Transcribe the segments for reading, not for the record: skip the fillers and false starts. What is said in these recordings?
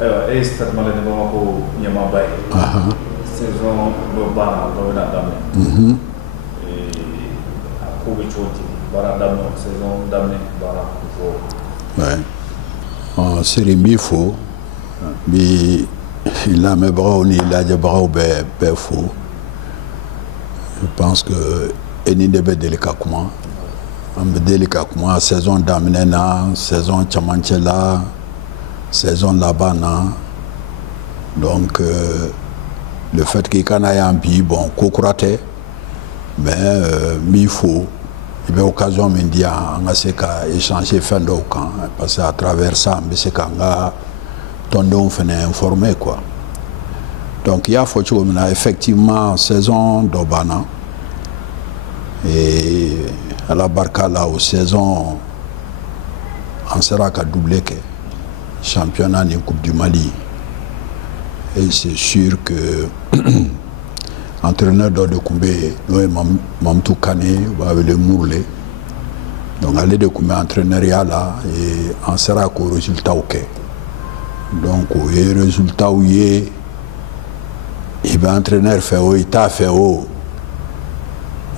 Et Stade Malien de Bamako Nyamabay. Saison Bobana, Bobana Damé. Et à Kovichoti, Baradamo, saison Damé, Barakufo. Ouais. En série Bifo, il a mes bras, il a des bras au faux. Je pense que il est délicat comment. Délicat comment, saison d'Amenena, saison Chamanchela, saison Labana. Donc, le fait qu'il y ait un pays, bon, Kokurate, mais il faut, il y a occasion de dire qu'on échanger fin de camp, parce qu'à travers ça, on a tendance à informer, quoi. Donc, il y a effectivement saison d'Obana et à la Barca, là, aux saisons, on sera qu'à doubler que championnat de Coupe du Mali. Et c'est sûr que l'entraîneur de Koumbé, nous sommes Mamtou Kane, avec le Mourlé. Donc, aller de Koumbé entraîneuriat là, et on sera qu'au résultat OK. Donc, au résultat où il est, il va entraîneur fait haut, il t'a fait haut.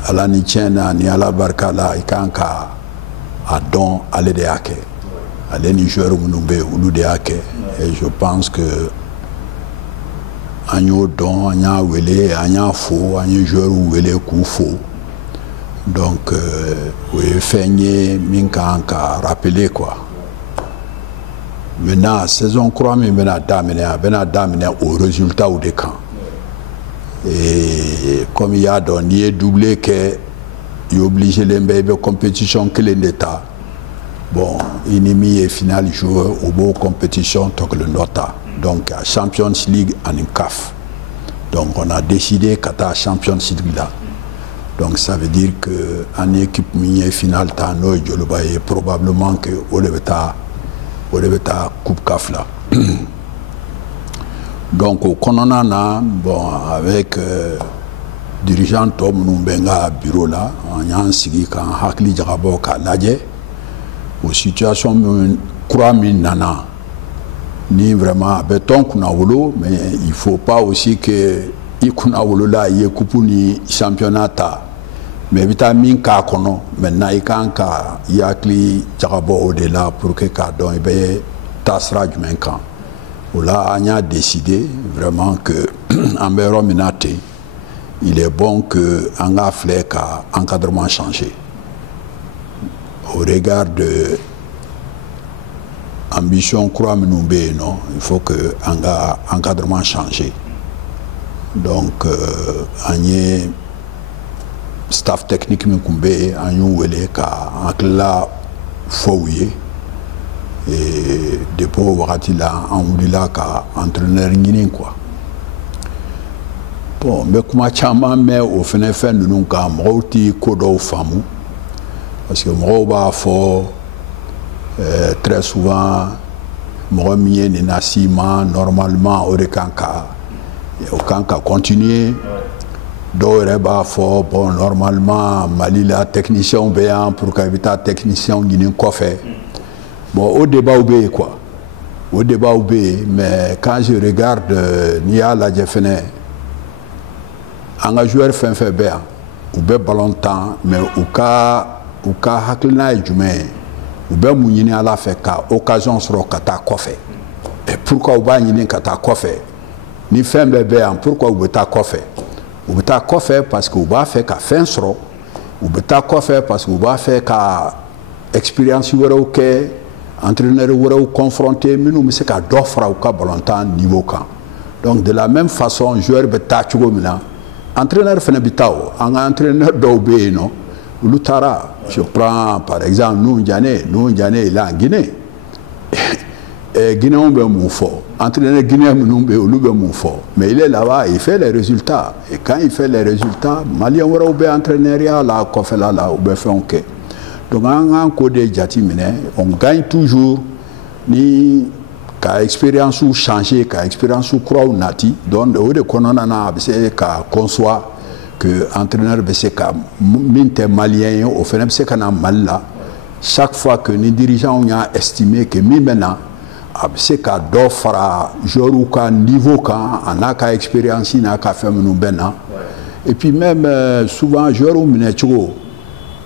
À la Nichena, ni à la Barca là, il can à don aller de Ake. Aller ni joueur ou de Ake. Et je pense que agno don, agna wele, agna faux, agna joueur ou wele coup faux. Donc, oui, feigné, minka anka rappeler quoi. Maintenant, saison croix, mais d'amener au résultat ou des camps. Et comme il y a donné doublé que il est obligé de compétition que l'État. Bon, ennemi est final joueur au beau compétition tant que le nota. Donc à Champions League en CAF. Donc on a décidé qu'à la Champions League là. Donc ça veut dire que en équipe minière finale tano et probablement que au ta coupe CAF là. Donc au Kononana, bon, avec dirigeant Tom Numbenga bureau là, on y a un sigi quand Hakli Djarabo ka ladje, aux situations croix nana, ni vraiment béton qu'on a voulu, mais il faut pas aussi que il qu'on a voulu là, il y ait ni championnat ta, mais vitamine ka kono, maintenant il kanka Hakli Djarabo au delà pour que cadon ebe tasra du même camp. Là, on a décidé vraiment que en Minate, il est bon que on a fait qu'un encadrement changé. Au regard de l'ambition croix Minoubé, non, il faut que un encadrement changé. Donc, on a staff technique Minoubé, on a eu un fouillé. Et depuis là, on dit là qu'entraîneur guinéen quoi. Bon, mais comment chama mais au fin de nous quand moti kodo famu parce que moi va fort très souvent moi mien ni nasima normalement au kanka continuer d'aurait ba fort bon normalement Mali la technicien béant pour qu'éviter technicien guinéen quoi faire. Bon, au débat oubé quoi. Au débat oubé, mais quand je regarde Nia la Jeffene, un joueur fait bien, ou bien ballon temps, mais au cas haklina et jume, ou bien mounini à la fait qu'à occasion sur kata kofe. Et pourquoi ou bien ni kata kofe? Ni fait bien, pourquoi ou beta kofe? Ou beta kofe parce que ou va faire qu'à fin sur, ou beta kofe parce que ou va faire qu'à expérience ou ok. Entraîneur ou confronté nous mais c'est qu'à d'offre au cas volontaire niveau camp. Donc de la même façon joueur beta chugomina entraîneur fait bitao un entraîneur d'obé non l'utara je prends par exemple nous Ndiané il est en Guinée et Guinée on be mon fort entraîneur guinéen nous be mon fort mais il est là-bas il fait les résultats et quand il fait les résultats Malien ou be entraîneur là qu'on fait là ou be fait OK. Donc, en code on gagne toujours ni qu'à expérience ou changer, qu'à expérience ou croix ou nati. Donc, au de kononana, c'est qu'à conçoit que entraîneur, c'est qu'à minte malien, au final, c'est qu'à mal là. Chaque fois que les dirigeants ont estimé que maintenant, a bɛ se ka dɔ fara joueur ka niveau kan a n'a ka expérience n'a ka fɛn minnu bɛ na et puis même souvent joueur minɛ cogo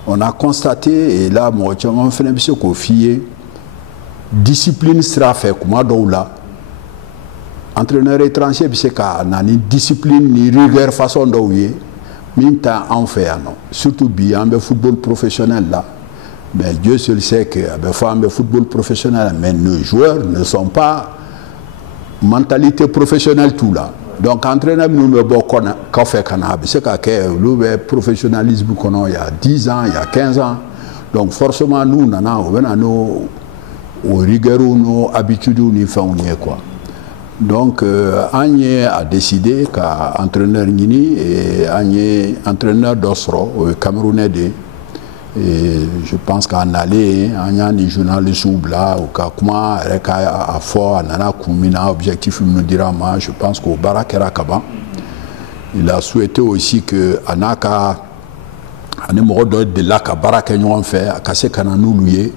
on a constaté et là mɔgɔ caman fana bɛ se k'o f'i ye discipline sira fɛ kuma dɔw la entraîneur étranger bɛ se ka na ni discipline ni rigueur façon dɔw ye min t'a anw fɛ yan nɔ surtout bi an bɛ football professionnel là. Mais Dieu seul sait que le football professionnel, mais nos joueurs ne sont pas mentalité professionnelle tout là. Donc entraîneur nous ne bon qu'on fait cannabis, c'est que professionnalisme qu'on a il y a 10 ans, il y a 15 ans. Donc forcément nous on a nos rigueur nos habitudes nous faisons quoi. Donc Agne a décidé qu'entraîneur Nini et Agne entraîneur d'Osro Camerounais de et je pense qu'en aller on a des journalistes ou là ou comment à fort nana kumina objectif me dira moi je pense qu'au Barakera Kaba il a souhaité aussi que anaka numéro de la Baraka nous fait à casser Kananou lui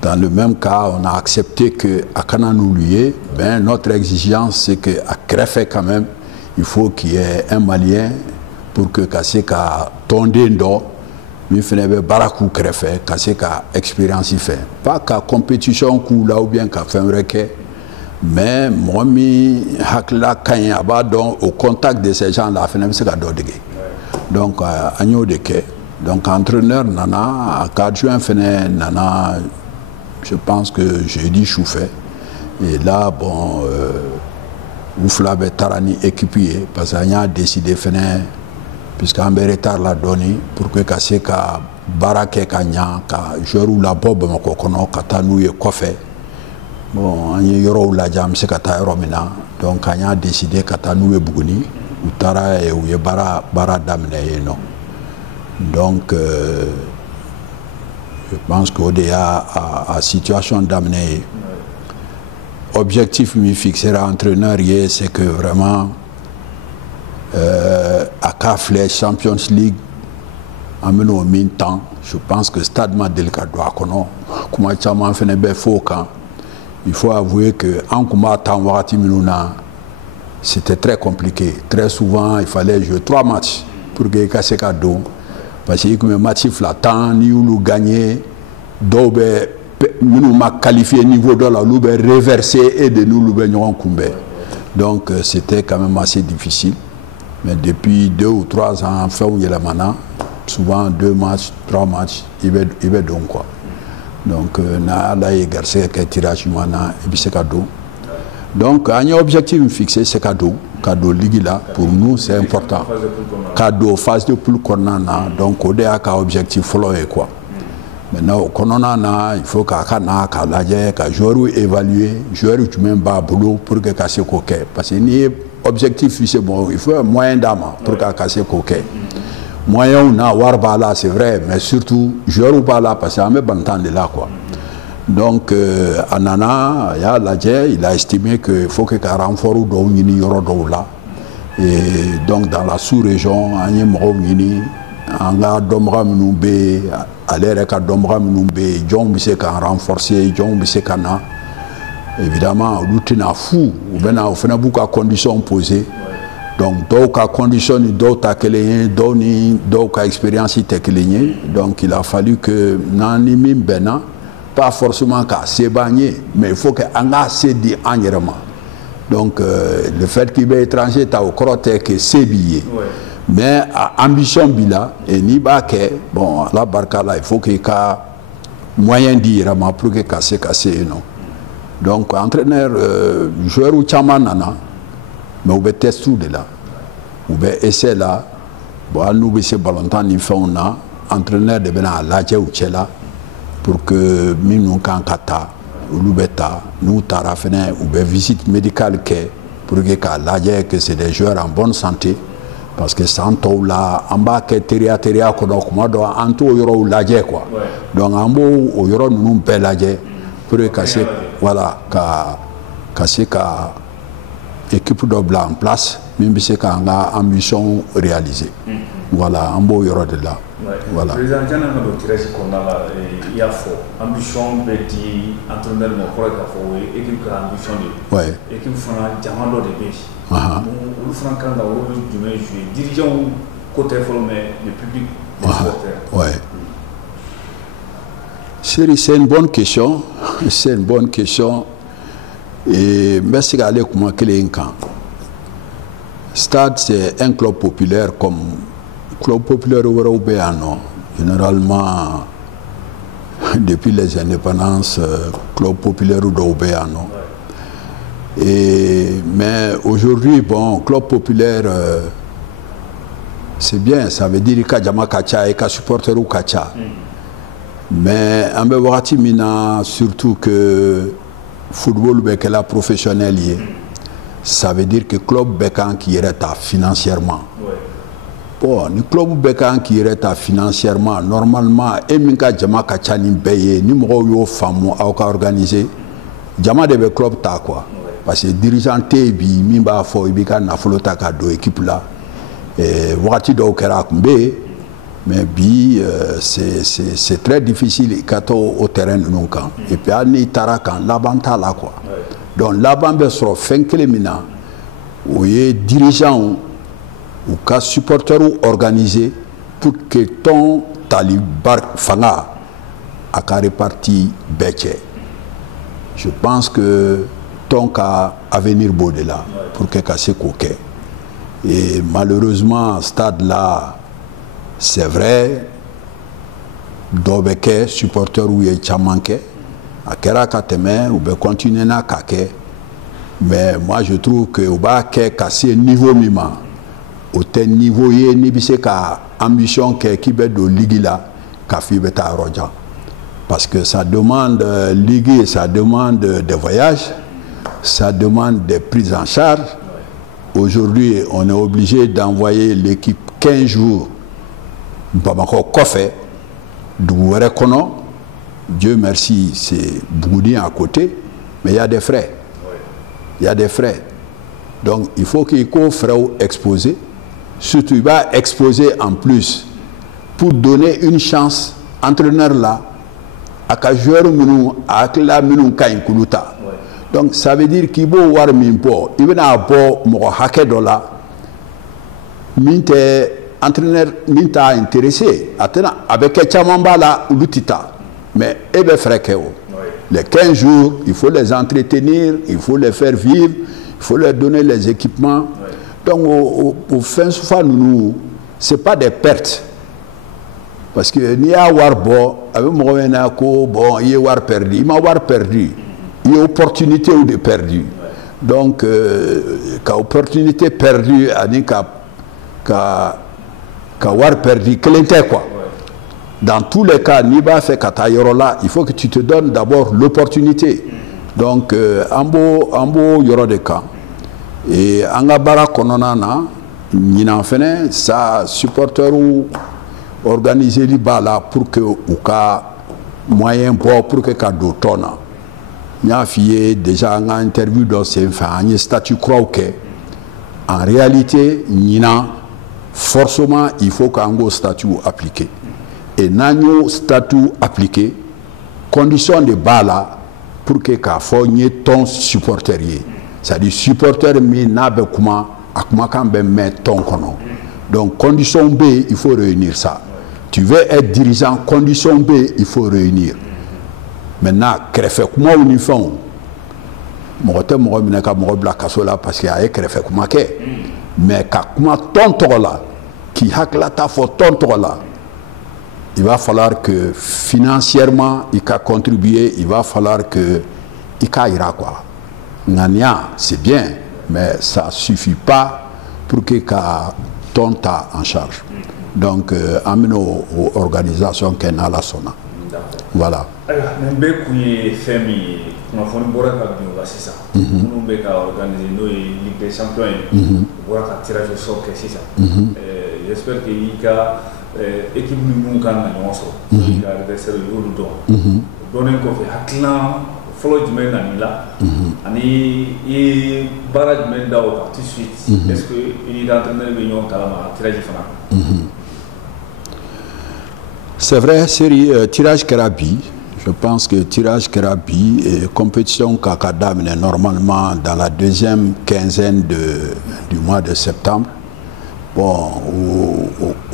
dans le même cas on a accepté que à Kananou lui ben notre exigence c'est que à Krefé quand même il faut qu'il y ait un Malien pour que casser ka Tondendo mi fene be baraku krefé kasi ka expérience fait pas ka compétition ku là ou bien ka femreke mais moi mi hakla kanya ba donc au contact de ces gens là fene se ka dodege donc agno de ke donc entraîneur nana adjoint fene nana je pense que j'ai dit choufé et là bon oufla be tarani équipier parce qu'il a décidé fene puisqu'on a retard la donnée pour que casse ka barake ka nya ka joru la bob mako kono kata nouye kofe bon anye yoro la jam se kata yoro mina donc on a décidé kata nouye buguni utara e uye bara damne non donc je pense qu'au DA à situation d'amener objectif mi fixera entraîneur c'est que vraiment à Kafle Champions League en même temps je pense que Stade Madelka doit connaître comment chaman fait ne faux quand il faut avouer que en combattant Warati Miluna c'était très compliqué très souvent il fallait jouer 3 matchs pour que casser cadeau parce que comme match flattant ni ou gagner dobe nous m'a qualifié niveau de la loube reversé et de nous loube n'ont combé donc c'était quand même assez difficile. Mais depuis 2 ou 3 ans, enfin, il y a la mana, souvent 2 matchs, 3 matchs, il va donc quoi. Donc, na la garçon qui tirage mana et puis c'est cadeau. Donc, un objectif fixé, c'est cadeau ligue là pour nous c'est important. Cadeau phase de poule qu'on a, donc au DA ka objectif follow et quoi. Maintenant, qu'on a, il faut qu'à joueur évaluer, joueur tu mets bas boulot pour que casser coquet parce que ni objectif c'est bon il faut un moyen d'âme pour casser coquet moyen on a warba là c'est vrai mais surtout joueur ou pas là parce que on met bantan de là quoi donc Anana ya Ladje il a estimé que faut que renfort ou do ni yoro do là et donc dans la sous-région anye mo ni anga domra mnumbe alere ka domra mnumbe jom bi se ka renforcer jom bi se kana évidemment l'outil fou ou bien on fait beaucoup de conditions posées donc d'autres conditions d'autres d'autres expériences donc il a fallu que n'animim bena pas forcément qu'à s'ébanyer mais il faut que on a cédé entièrement donc le fait qu'il est étranger t'as au crotte que c'est billet mais ambition bila et ni baké bon la barca là il faut qu'il y ait moyen dire pour que casser non. Donc, entraîneur, joueur ou chamanana, mais on va tester tout de là. On va essayer là. Bon, nous, c'est Balantan, nous faisons là. Entraîneur de Bena, Ladje ou Tchela, pour que nous, quand Kata, ou Beta, nous, Tarafene, ou bien visite médicale, pour que c'est des joueurs en bonne santé. Parce que Santo là, en bas, que Teria, comme moi, en tout, Yoro, Ladje, quoi. Donc, en bas, au Yoro, nous, Bel Ladje. Pour casser voilà casser ka équipe de blanc en place même si c'est quand on a ambition réalisée voilà en beau yoro de là Voilà. Président Diana n'a pas tirage qu'on a il y a fort ambition bêti entraîneur mon collègue a fort équipe qui a ambition de ouais équipe fana jamando de bêti on fera quand la rôle du jouer dirigeant côté mais le public les supporters ouais c'est une bonne question c'est une bonne question et merci d'aller comment créer un camp. Stade c'est un club populaire comme club populaire européen, non. Généralement, depuis les indépendances, club populaire européen, non. Mais aujourd'hui, bon, club populaire, c'est bien, ça veut dire qu'il y a Kacha et qu'il y a supporter ou Kacha. Mais en Bewati Mina, surtout que football est la professionnel, ça veut dire que le club est qui est financièrement. Bon, le club Bekan qui est financièrement, normalement, et minka jama kachani paye, ni moro yo famu a organisé, jama de club ta quoi. Parce que dirigeant tebi, mimba fo ibika na flota ka do équipe là, et wakati do kera kumbe, mais bi c'est très difficile kato au terrain non kan. Et puis ani tarakan labanta là quoi. Donc labambe soro fenkele mina, où est dirigeant ou cas supporters organisés pour que ton talibar fanga a réparti Béché. Je pense que ton cas à venir beau de là pour que casse coquet. Et malheureusement, stade là, c'est vrai, d'obéke supporter ou est chamanke, à kera kateme ou be continuer na kake. Mais moi je trouve que au bas casse niveau mima. Au tel niveau il y a ambition qui est de ligue là parce que ça demande ligue, ça demande des voyages, ça demande des prises en charge. Aujourd'hui on est obligé d'envoyer l'équipe 15 jours Bamako Kofé Douarekono. Dieu merci c'est Boudi à côté, mais il y a des frais, il y a des frais, donc il faut qu'il y ait frais exposés. Surtout, il va exposer en plus pour donner une chance entraîneur là à qu'un joueur à la kuluta. Donc ça veut dire qu'il va voir mimpo, il va avoir mon hacker dollar, minte entraîneur minta intéressé, attends avec Chamamba là l'utita, mais il va faire que les 15 jours, il faut les entretenir, il faut les faire vivre, il faut leur donner les équipements. Donc, au fin souvent, ce n'est pas des pertes. Parce que ni à Warbo, avec mon bon, il y a perdu. Il m'a perdu. Il y a opportunité ou de perdu. Donc, quand opportunité perdue, quand perdu, quel était quoi? Dans tous les cas, Niba fait là, il faut que tu te donnes d'abord l'opportunité. Donc, en beau, il y aura des cas. Et Angabara Kononana, Nina Fene, ça supporter ou organiser les balles pour que ou cas moyen pour que cadeau tonne. Nya fié déjà en interview dans ces un statut croix que en réalité Nina forcément il faut qu'un statut appliqué. Et nanyo statut appliqué, condition de balles pour que ka fogne ton supporterier. C'est-à-dire supporter mais n'abe kuma akuma kan ben met ton kono. Donc condition B, il faut réunir ça. Tu veux être dirigeant, condition B, il faut réunir. Maintenant, créfe kuma unifon. Mogote mogo mineka mogo bla kasola parce qu'il y a créfe kuma ke. Mais ka kuma ton tola qui hakla ta fo ton tola. Il va falloir que financièrement il a contribué, il va falloir que il ira quoi. Ngania, c'est bien, mais ça ne suffit pas pour que ton ta en charge. Donc, amène aux organisations qui sont à la zone. Voilà. Alors, nous avons fait nous avons organisé Ligue des Champions. Nous avons tirage au sort. J'espère qu'il y a équipe nous qui a adressé le dos. Donner un follow du même là, et barrage même d'eau tout de suite. Est-ce que il est entraîné de l'union calama tirage C'est vrai, série tirage Kerabi. Je pense que tirage Kerabi et compétition Kakadam est normalement dans la deuxième quinzaine du mois de septembre. Bon,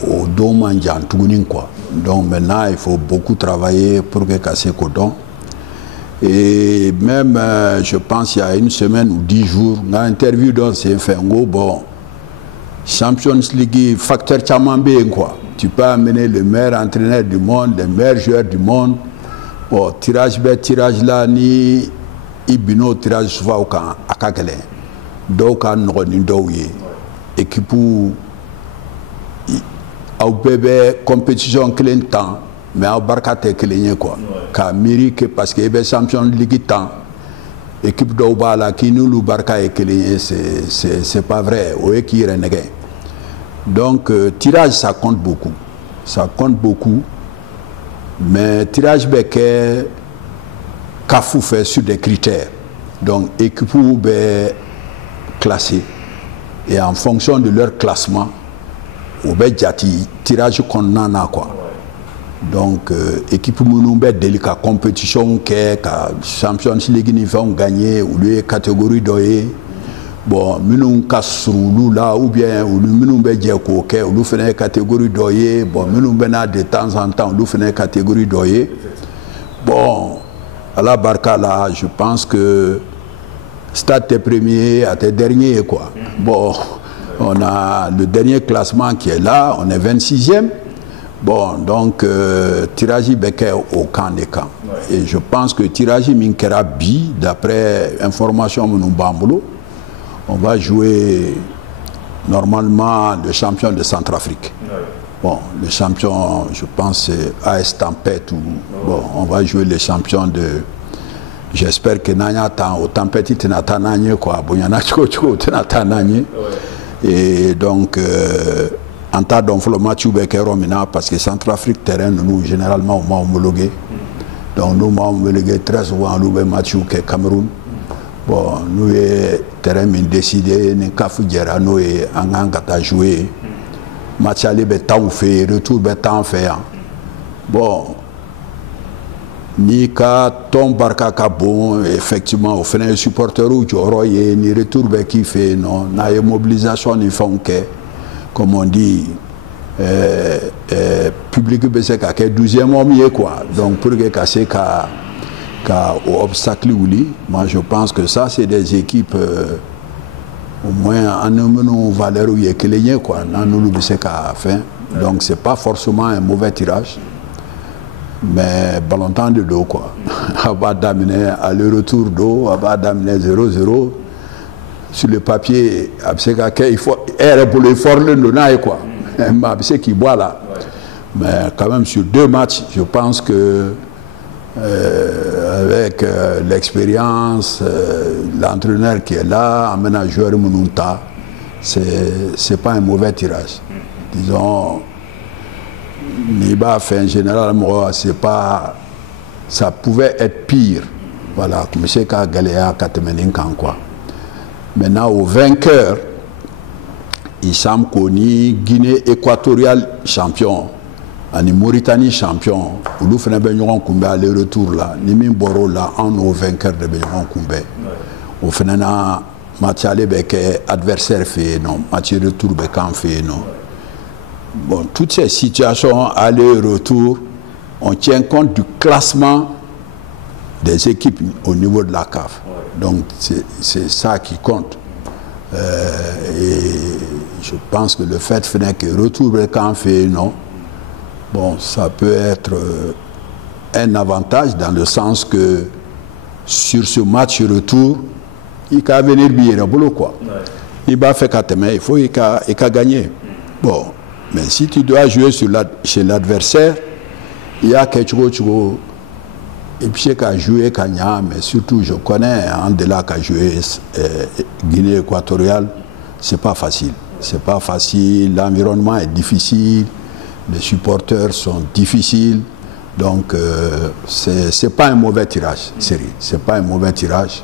au Domandian Tougunin quoi. Donc maintenant, il faut beaucoup travailler pour que casser Kodon. Et même, je pense, il y a une semaine ou 10 jours, dans l'interview dans CFNGO, bon, Champions League, facteur Chamambé, quoi. Tu peux amener le meilleur entraîneur du monde, les meilleurs joueurs du monde. Bon, tirage là, ni Ibino tirage souvent au Akakele. Donc, on a une équipe où au bébé compétition clean temps, mais au barcate clean quoi. Car mérite parce que les champions de Ligue temps, équipe d'Aubala qui nous le barca est clean, c'est pas vrai. Ou qui renègue. Donc, tirage, ça compte beaucoup. Ça compte beaucoup. Mais tirage béquet, Kafou fait sur des critères. Donc, équipe ou classé. Et en fonction de leur classement, ou jati tirage qu'on en a quoi. Donc, équipe Mounoumbe délicat compétition que Champions League ni fait gagner ou les catégories d'oye. Bon, nous cassons là ou bien nous bedjeko que nous faisons catégorie d'oyer. Bon, nous bena de temps en temps nous faisons catégorie d'oyer. Bon, à la barca là, je pense que stade tes premiers à tes derniers quoi. Bon, on a le dernier classement qui est là, on est 26e. Bon, donc Tiraji Beke au camp des camps. Et je pense que Tiraji Minkera Bi, d'après information de Bambolo, on va jouer normalement le champion de Centrafrique. Bon, le champion, je pense, c'est AS Tempête. Bon, on va jouer le champion de... J'espère que Nanya au Tempête, tu n'as pas Nanya, quoi. Bon, il y en a tu n'as pas Nanya. Et donc, en tas d'enflement, tu es parce que Centrafrique, terrain, nous, généralement, on m'a homologué. Donc, nous, on m'a homologué très souvent, nous, Mathieu, qui est Cameroun. Bon, nous, terrain, nous décidé, nous, Kafoudiera, nous, en Angata jouer. Mathieu, il est temps fait, retour, il est temps fait. Bon, ni ka ton barka ka bon, effectivement, au final, les supporters ou tu auras ni retour, qui fait, non, na mobilisation, ni font que, comme on dit, public, c'est qu'à 12e homme, quoi. Donc, pour que casser qu'à obstacle moi je pense que ça c'est des équipes au moins en nous valeur où il y a que les quoi nous le c'est qu'à fin donc c'est pas forcément un mauvais tirage mais ballon temps de dos quoi à bas d'amener aller-retour d'eau à bas d'amener 0-0 sur le papier il faut pour l'effort le donner quoi c'est qui boit là mais quand même sur 2 matchs je pense que avec l'expérience, l'entraîneur qui est là, amène un joueur Mounouta, c'est pas un mauvais tirage. Disons, Niba fait en général, c'est pas, ça pouvait être pire. Voilà, comme c'est qu'à Galéa, Katemeninkan quoi. Maintenant, au vainqueur, il semble qu'on y Guinée équatoriale champion. En Mauritanie champion, nous faisons Benyon Koumbe aller-retour là, Nimi Boro là, en au vainqueur de Benyon Koumbe. Au final, match aller avec adversaire fait non, match retour avec camp fait non. Bon, toutes ces situations aller-retour, on tient compte du classement des équipes au niveau de la CAF. Donc c'est ça qui compte. Et je pense que le fait que retour avec camp fait non. Bon, ça peut être un avantage dans le sens que sur ce match retour, il va venir bien quoi. Il va faire 4 mais il faut qu'il gagner. Bon, mais si tu dois jouer chez l'adversaire, il y a quelque chose et puis qu'à jouer Kenya, mais surtout je connais Andela qui a joué Guinée équatoriale, c'est pas facile. C'est pas facile, l'environnement est difficile. Les supporters sont difficiles, donc c'est pas un mauvais tirage, série. C'est pas un mauvais tirage,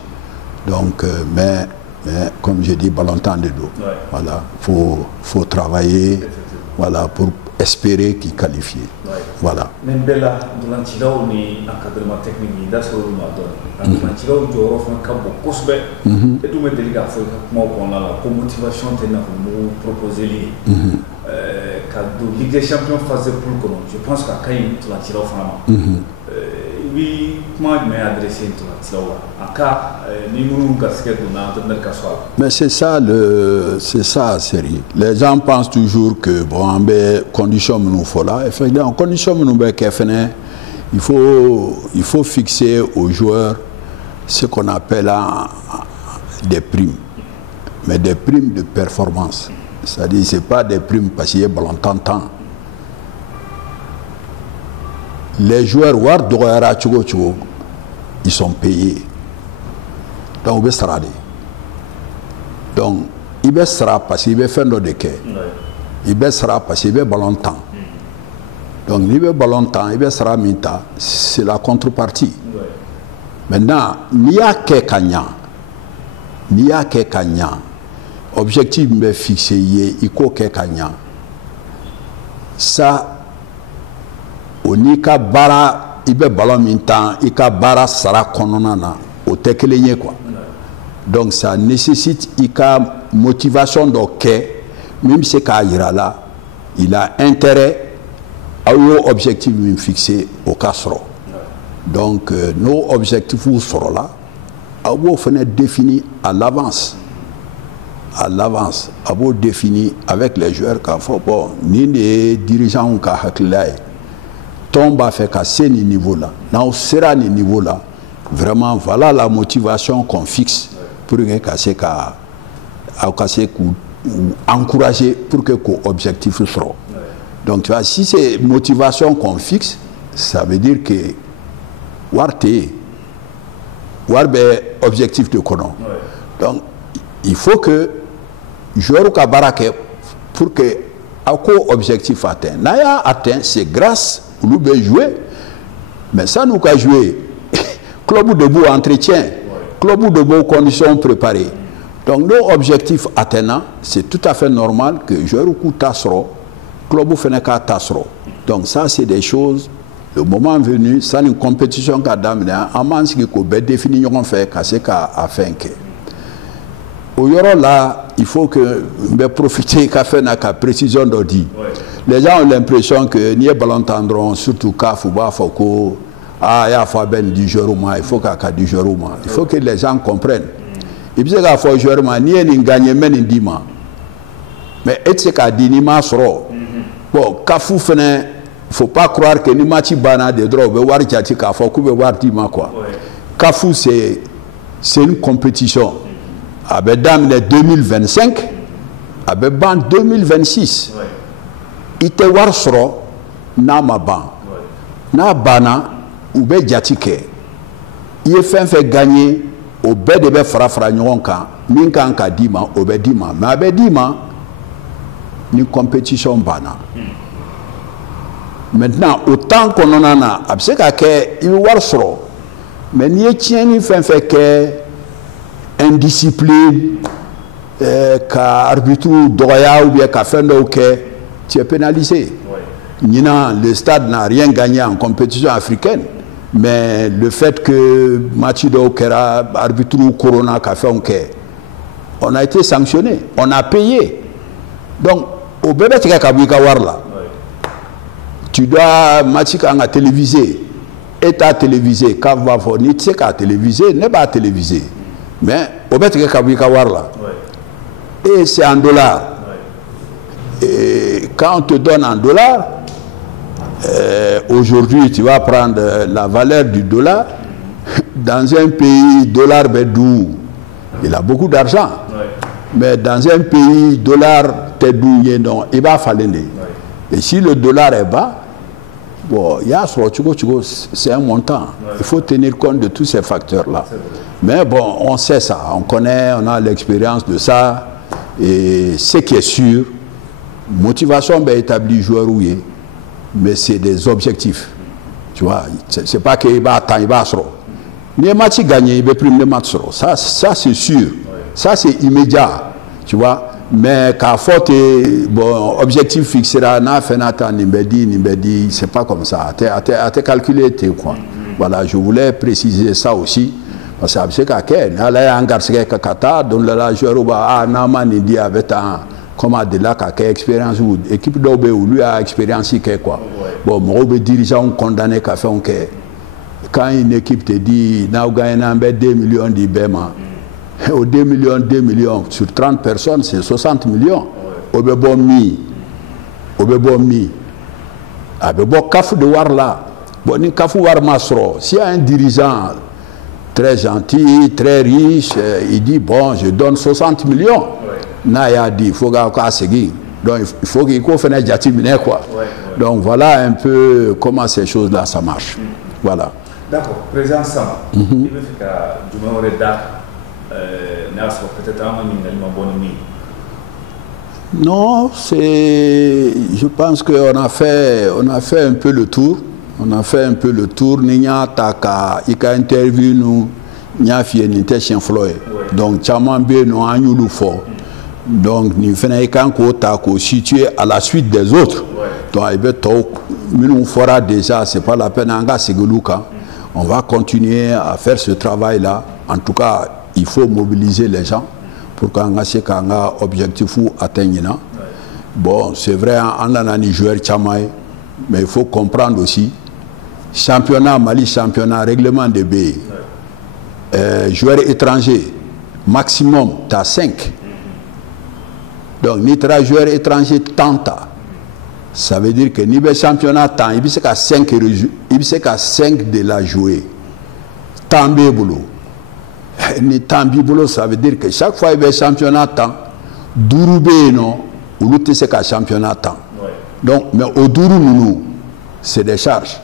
donc mais comme je dis, ballon temps de dos. Voilà, faut travailler, voilà, pour espérer qu'il qualifie. Voilà. Mais Bella, dans l'antidote, ni encadrement technique, ni d'assaut, ni l'antidote, tu auras fait un cap au cosbe, et tout me délicat, moi, on a la motivation de nous proposer quand Ligue des Champions faisait pour le Colomb. Je pense qu'à Caïn, tu l'antidote, oui, moi, je m'ai adressé à l'antidote. En cas, nous, casquette, on a entendu le cas. Mais c'est ça, série. Les gens pensent toujours que, bon, en condition nous faut là, effectivement, en condition nous il faut fixer aux joueurs ce qu'on appelle des primes, mais des primes de performance. C'est-à-dire, ce n'est pas des primes parce qu'il y a longtemps. Les joueurs, ils sont payés. Donc, il baissera parce qu'il va faire de quai. Il baissera parce qu'il va ballon temps. Donc, il va ballon temps, il baissera minta. C'est la contrepartie. Maintenant, il y a quelqu'un. Objectif me fixé, il faut quelqu'un. Ça, on y a bara, il va ballon minta, il y a bara sara kononana, au tekelenye quoi. Donc ça nécessite une motivation d'ok, même si là, il a intérêt à l'objectif fixé au casserole. Donc nos objectifs seront là, à vous définir à l'avance. À l'avance, à vous définir avec les joueurs qu'il faut, bon, ni les dirigeants qui ont tombe à faire qu'à ce niveau-là, dans ce niveau-là, vraiment, voilà la motivation qu'on fixe pour encourager pour que l'objectif soit. Donc, tu vois, si c'est motivation qu'on fixe, ça veut dire que objectif de Konon. Donc, il faut que joueur ou barake pour que l'objectif atteint. Naya atteint, c'est grâce à nous de jouer, mais ça nous a joué. Club de beau entretien, club de beau conditions préparées. Donc nos objectifs atteignants, c'est tout à fait normal que joueur ou tassero, club ou feneka tassero. Donc ça c'est des choses, le moment venu, ça une compétition qu'a d'amener, en manque qui peut définir on fait qu'à afin que. Au yoro là, il faut que me profiter qu'a fait na précision d'ordi. Les gens ont l'impression que ni ballon tendron, surtout qu'à Fouba Foko. Ah, il faut du jour il faut qu'il du jour il faut que les gens comprennent. Il faut que joueur ni un gagne même ni dima. Mais est-ce qu'à dinima soro? Bon, Kafou fene, faut pas croire que ni mati bana de drogue, be war jati ka faut que be war dima quoi. Kafou c'est une compétition. Avec dame 2025, avec ban 2026. Il te war soro na ma ban. Na bana ou be jatike il fait gagner au be de be fara nyon kan min kan ka dima au be dima mais be dima ni compétition bana maintenant autant qu'on en a abse ka ke il war soro mais ni tien ni fait que indiscipline ka arbitre doya ou bien ka fait OK tu es pénalisé. Le stade n'a rien gagné en compétition africaine. Mais le fait que Machido Kera, arbitre Corona, on a été sanctionné, on a payé. Donc, au bébé, tu dois Machika à téléviser, et à téléviser, quand va fournir, tu sais qu'à téléviser, n'est pas téléviser. Mais au bébé, et c'est en dollars. Et quand on te donne en dollars, aujourd'hui, tu vas prendre la valeur du dollar. Dans un pays, dollar bedou, il a beaucoup d'argent. Mais dans un pays, dollar tedou, il va falloir. Et si le dollar est bas, bon, c'est un montant. Il faut tenir compte de tous ces facteurs-là. Mais bon, on sait ça, on connaît, on a l'expérience de ça. Et ce qui est sûr, motivation ben établie joueur ou mais c'est des objectifs. Tu vois, c'est pas qu'il va attendre, il va se rendre. Les matchs gagnés, il va plus les matchs. Ça c'est sûr. Ça c'est immédiat. Tu vois, Mais qu'à faute, bon, objectif fixé là, n'a fait Nimbedi, c'est pas comme ça. À te calculer, quoi. Voilà, je voulais préciser ça aussi. Parce que c'est qu'à là, un garçon qui a donc là, je vois, Nama Nidi avait un, comment de là, qu'a expérience ou équipe d'Obé ou lui a expérience, quoi. Bon, mon dirigeant condamné qu'à faire un quai. Quand une équipe te dit, n'a gagné 2 millions d'Ibema, au 2 millions, sur 30 personnes, c'est 60 millions. Au Bebomi, Abebo Kafou de Warla, Boni Kafou Warmasro, s'il y a un dirigeant très gentil, très riche, il dit, bon, je donne 60 millions. Naya dit, il faut qu'à seguir. Donc, il faut qu'il faut faire un quoi. Donc, voilà un peu comment ces choses-là, ça marche. Voilà. D'accord. Président Sam, il veut faire que du moins, peut-être non, c'est. Je pense qu'on a fait un peu le tour. On a fait un peu le tour. Nia taka ika interview nous nia fi nite chien Floyd. Donc chamambe no anyulu fort. Donc ni fena ikan ko ta ko situé à la suite des autres. Donc il veut tout nous fera déjà, c'est pas la peine anga seguluka. On va continuer à faire ce travail là. En tout cas, il faut mobiliser les gens pour qu'on ait un objectif atteindre. Bon, c'est vrai, on a des joueurs Tchamaï, mais il faut comprendre aussi, championnat Mali, championnat, règlement de B, joueurs étrangers, maximum, tu as 5. Donc, ni 3 joueurs étrangers, tant. Ça veut dire que ni le championnat, tant, il y a 5 de la jouer. Tant de boulot. Ni temps bibolo, ça veut dire que chaque fois il y a un championnat temps, Douroubé non, ou l'autre c'est qu'un championnat temps. Donc, mais au Dourou nous, c'est des charges.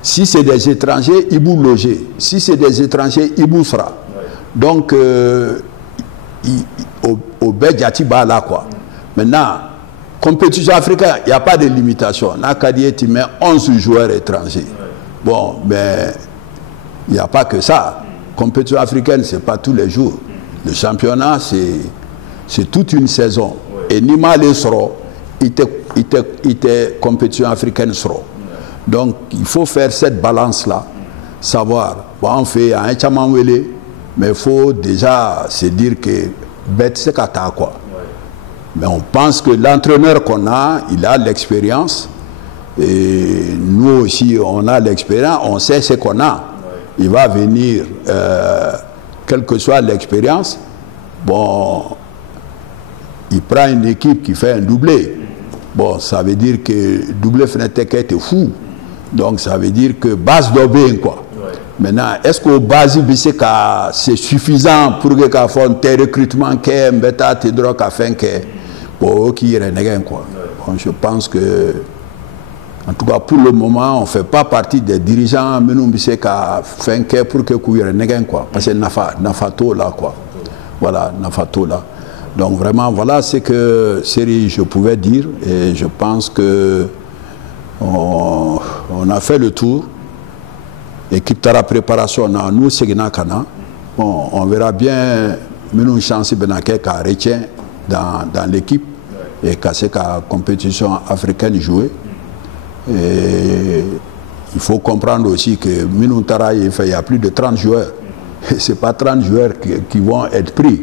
Si c'est des étrangers, ils vont loger. Si c'est des étrangers, ils vont sera. Donc, au Bédiatiba là quoi. Maintenant, compétition africaine, il n'y a pas de limitation. Là, Kadié, tu mets 11 joueurs étrangers. Bon, mais il n'y a pas que ça. Compétition africaine, ce n'est pas tous les jours. Le championnat, c'est toute une saison. Et Nima les sera, il était compétition africaine sera. Donc, il faut faire cette balance-là. Savoir, bon, on fait un chamamwele, mais il faut déjà se dire que bête, c'est kata quoi. Mais on pense que l'entraîneur qu'on a, il a l'expérience. Et nous aussi, on a l'expérience, on sait ce qu'on a. Il va venir, quelle que soit l'expérience, bon, il prend une équipe qui fait un doublé. Bon, ça veut dire que doublé fenêtre est fou. Donc, ça veut dire que base d'obé, quoi. Maintenant, est-ce que base c'est suffisant pour que fasse un recrutement qui est bêta, tes droits à faire pour qui est quoi. Bon, je pense que en tout cas, pour le moment, on ne fait pas partie des dirigeants, mais nous, c'est qu'à faire pour que vous ayez quoi. Parce que Nafato là, quoi. Voilà, Nafato là. Donc, vraiment, voilà ce que série je pouvais dire. Et je pense que on a fait le tour. Équipe de la préparation, nous, c'est Kana. Bon, on verra bien, mais nous, chance qu'à retient dans l'équipe et qu'à cette compétition africaine jouée. Et il faut comprendre aussi que Minoutara, il y a plus de 30 joueurs. Ce n'est pas 30 joueurs qui vont être pris.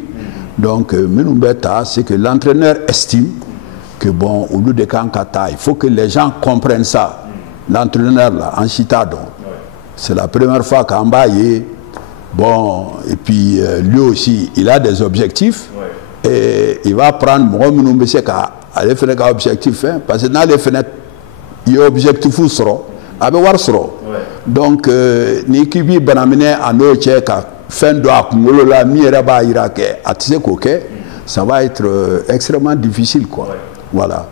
Donc, Minoubeta, c'est que l'entraîneur estime que, bon, au lieu de Kankata, il faut que les gens comprennent ça. L'entraîneur, là, en Chitadon, c'est la première fois qu'Ambaye, bon, et puis lui aussi, il a des objectifs. Et il va prendre, moi, Minoubeseka, aller faire un objectif, hein, parce que dans les fenêtres, il y a un objectif où sera, avec war sera. Donc, ni qui vit banamine à nos tchèques, fin de la mi-raba irake, à tise coquet, ça va être extrêmement difficile, quoi. Voilà.